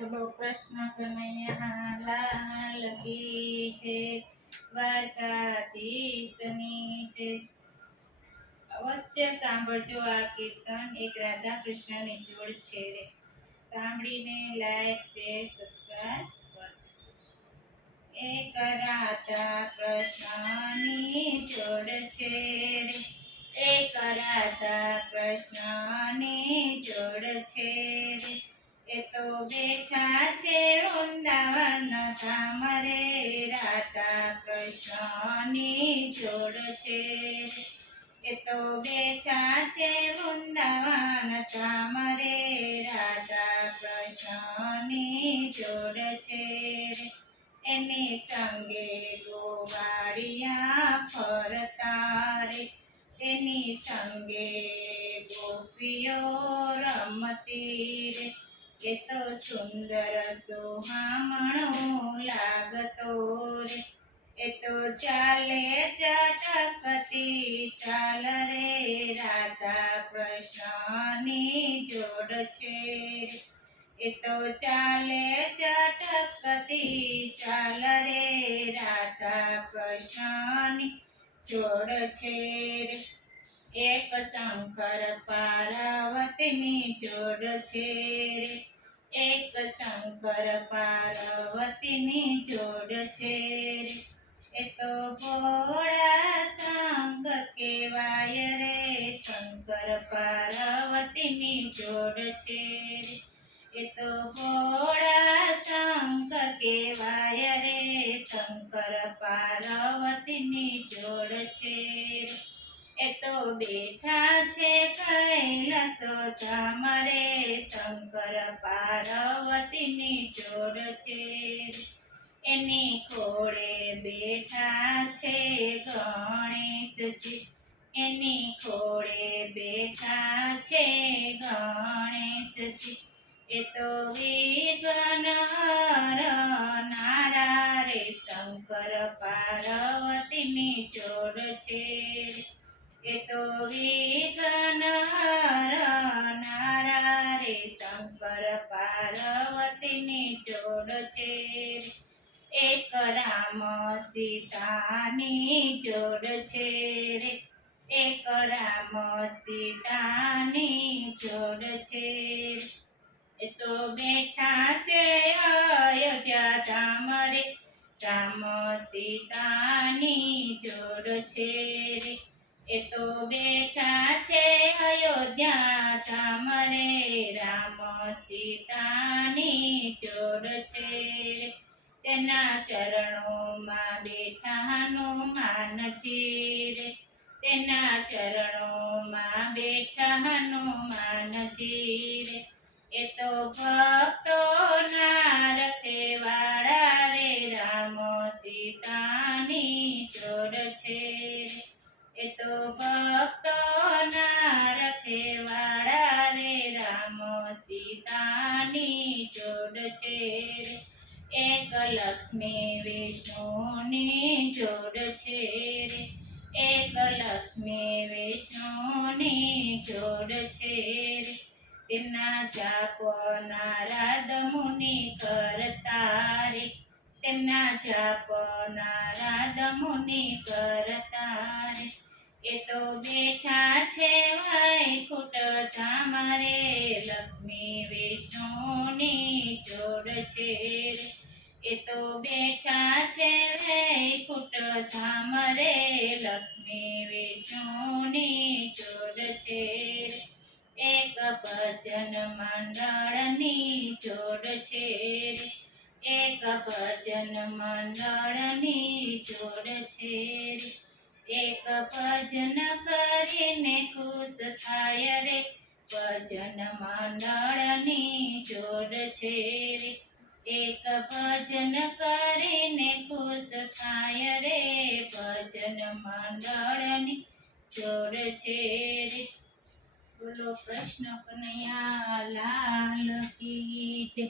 બોલો કૃષ્ણ કનૈયા લાલ કી જય, દ્વારકાધીશની જય. અવશ્ય સાંભળજો આ કીર્તન, એક રાધા કૃષ્ણની જોડ છે. સાંભળીને લાઈક શેર સબસ્ક્રાઇબ કરજો. એક રાધા કૃષ્ણની જોડ છે રે, એક રાધા કૃષ્ણની જોડ છે રે. એ તો બેઠા છે વૃંદાવન ધામ રે, રાધા કૃષ્ણની જોડ છે રે. એ તો બેઠા છે વૃંદાવન ધામ રે, રાધા કૃષ્ણની જોડ છે રે. એની સંગે ગોવાળિયા ફરતા રે, તેની સંગે ગોપીઓ રમતી રે. એ તો સુંદર સુહામણો લાગતો રે, એ તો ચાલે ચટકતી ચાલ રે, રાધા કૃષ્ણની જોડ છે રે. એ તો ચાલે ચટકતી ચાલ રે, રાધા કૃષ્ણની જોડ છે રે. એક શંકર પાર્વતીની જોડ છે રે, એક શંકર પાર્વતીની જોડ છે રે. એ તો ભોળા સંગ કેવાય રે, શંકર પાર્વતીની જોડ છે રે. એ તો ભોળા સંગ કેવાય રે, શંકર પાર્વતીની જોડ છે રે. એ તો બેઠા છે કૈલાસો ધામ રે, શંકર પાર્વતીની જોડ છે રે. એની ખોળે બેઠા છે ગણેશજી, એની ખોળે બેઠા છે ગણેશજી. એ તો વિઘ્ન હરનારા રે, શંકર પાર્વતીની જોડ છે રે. એ તો વિઘ્ન હરનારા રે, શંકર પાર્વતીની જોડ છે રે. એક રામ સીતાની જોડ છે રે, એક રામ સીતાની જોડ છે રે. એ તો બેઠા છે અયોધ્યા ધામ રે, રામ સીતાની જોડ છે રે. એ તો બેઠા છે અયોધ્યા ધામ રે, રામ સીતાની જોડ છે રે. તેના ચરણોમાં બેઠા હનુમાનજી રે, તેના ચરણોમાં બેઠા હનુમાનજી રે. એ તો ભક્તોના રખેવાળા રે, રામ સીતાની જોડ છે રે. એ તો ભક્તોના રખેવાળા રે, રામ સીતાની જોડ છે રે. એક લક્ષ્મી વિષ્ણુની જોડ છે રે, એક લક્ષ્મી વિષ્ણુની જોડ છે રે. તેમના જાપો નારદ મુનિ કરતા રે, તેમના જાપો નારદ મુનિ કરતા રે. એ તો બેઠા છે વૈકુંઠ ધામ રે, લક્ષ્મી વિષ્ણુની જોડ છે રે. એ તો બેઠા છે વૈકુંઠ ધામ રે, લક્ષ્મી વિષ્ણુની જોડ છે રે. એક ભજન મંડળની જોડ છે રે, એક ભજન મંડળની જોડ છે રે. એક ભજન કરીને ખુશ થાય રે, ભજન મંડળની જોડ છે રે. એક ભજન કરીને ખુશ થાય રે, ભજન મંડળની જોડ છે રે. બોલો કૃષ્ણ કનૈયા લાલ કી જય.